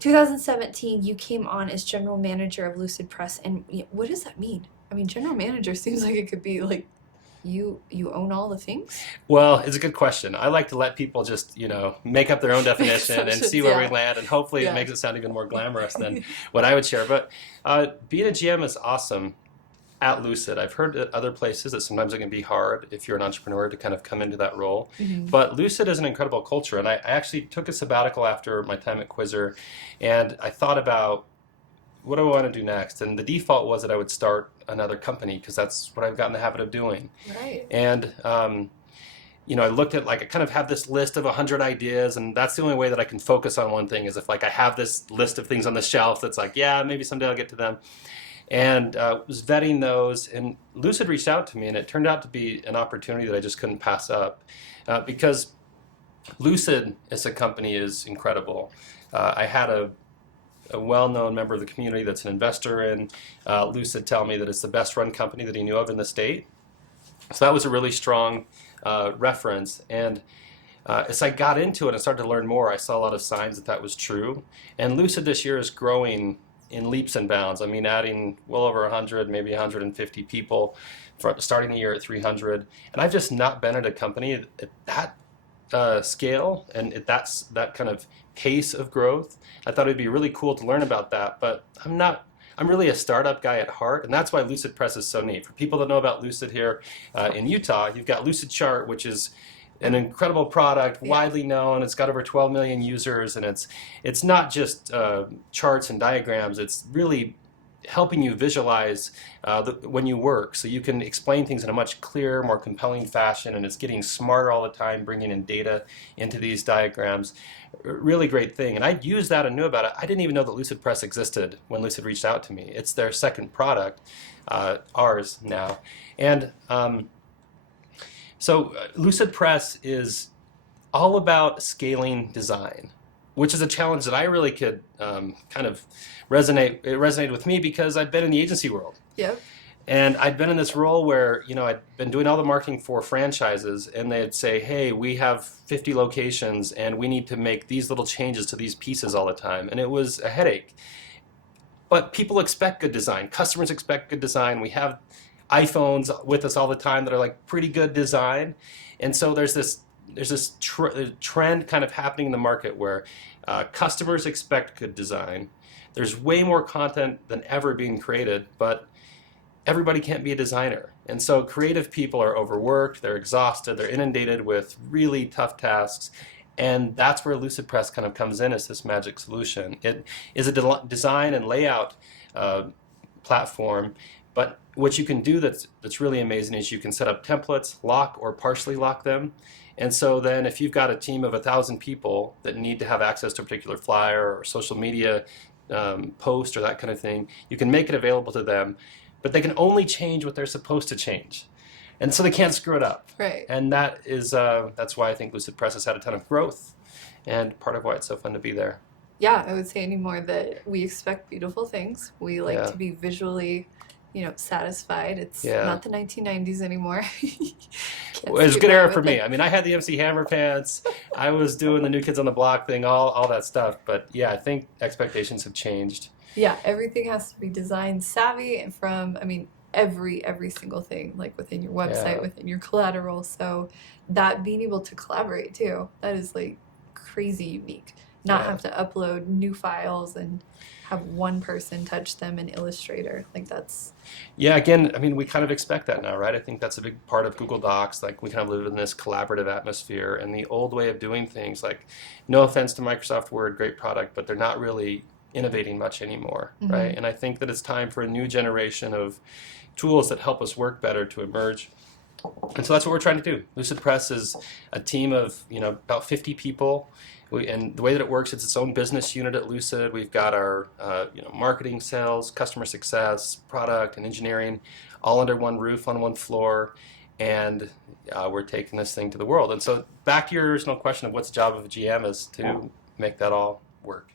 2017, you came on as general manager of Lucidpress, and what does that mean? I mean, general manager seems like it could be like you own all the things. Well, it's a good question. I like to let people just, make up their own definition and see Assumptions, where we yeah, land, and hopefully it yeah. makes it sound even more glamorous than what I would share. But being a GM is awesome at Lucid. I've heard at other places that sometimes it can be hard if you're an entrepreneur to kind of come into that role. Hmm. But Lucid is an incredible culture, and I actually took a sabbatical after my time at Quizzer, and I thought about what do I want to do next? And the default was that I would start another company because that's what I've gotten the habit of doing. Right. And I looked at, like, I kind of have this list of 100 ideas, and that's the only way that I can focus on one thing is if, like, I have this list of things on the shelf that's like, yeah, maybe someday I'll get to them. And was vetting those, and Lucid reached out to me, and it turned out to be an opportunity that I just couldn't pass up because Lucid as a company is incredible. I had a well-known member of the community that's an investor in Lucid tell me that it's the best-run company that he knew of in the state. So that was a really strong reference. And as I got into it and started to learn more, I saw a lot of signs that that was true. And Lucid this year is growing in leaps and bounds. I mean, adding well over 100, maybe 150 people, starting the year at 300. And I've just not been at a company at that scale and at that kind of pace of growth. I thought it'd be really cool to learn about that, but I'm really a startup guy at heart, and that's why Lucidpress is so neat. For people that know about Lucid here in Utah, you've got Lucid Chart, which is an incredible product, Yeah. widely known. It's got over 12 million users, and it's not just charts and diagrams. It's really helping you visualize when you work, so you can explain things in a much clearer, more compelling fashion, and it's getting smarter all the time, bringing in data into these diagrams. Really great thing, and I used that and knew about it. I didn't even know that Lucidpress existed when Lucid reached out to me. It's their second product, ours now, and so Lucidpress is all about scaling design, which is a challenge that I really could kind of resonate. It resonated with me because I've been in the agency world. Yep. And I'd been in this role where, I'd been doing all the marketing for franchises, and they'd say, hey, we have 50 locations, and we need to make these little changes to these pieces all the time. And it was a headache. But people expect good design. Customers expect good design. We have iPhones with us all the time that are like pretty good design. And so there's this trend kind of happening in the market where customers expect good design. There's way more content than ever being created, but everybody can't be a designer. And so creative people are overworked, they're exhausted, they're inundated with really tough tasks. And that's where Lucidpress kind of comes in as this magic solution. It is a design and layout platform, but what you can do that's really amazing is you can set up templates, lock or partially lock them. And so then if you've got a team of 1,000 people that need to have access to a particular flyer or social media post or that kind of thing, you can make it available to them, but they can only change what they're supposed to change. And so they can't screw it up. Right. And that's why I think Lucidpress has had a ton of growth, and part of why it's so fun to be there. Yeah, I would say anymore that we expect beautiful things. We like Yeah. to be visually, satisfied. It's Yeah. not the 1990s anymore. It was a good era for me. I mean, I had the MC Hammer pants. I was doing the New Kids on the Block thing, all that stuff. But yeah, I think expectations have changed. Yeah, everything has to be design savvy and every single thing, like within your website, Yeah. within your collateral. So that being able to collaborate too, that is like crazy unique. Not Yeah. have to upload new files and have one person touch them in Illustrator. Like that's Yeah, again, I mean, we kind of expect that now, right? I think that's a big part of Google Docs. Like, we kind of live in this collaborative atmosphere, and the old way of doing things, like, no offense to Microsoft Word, great product, but they're not really innovating much anymore, right? And I think that it's time for a new generation of tools that help us work better to emerge. And so that's what we're trying to do. Lucidpress is a team of, about 50 people. And the way that it works, it's its own business unit at Lucid. We've got our, marketing, sales, customer success, product, and engineering, all under one roof on one floor. And we're taking this thing to the world. And so back to your original question of what's the job of a GM is to make that all work.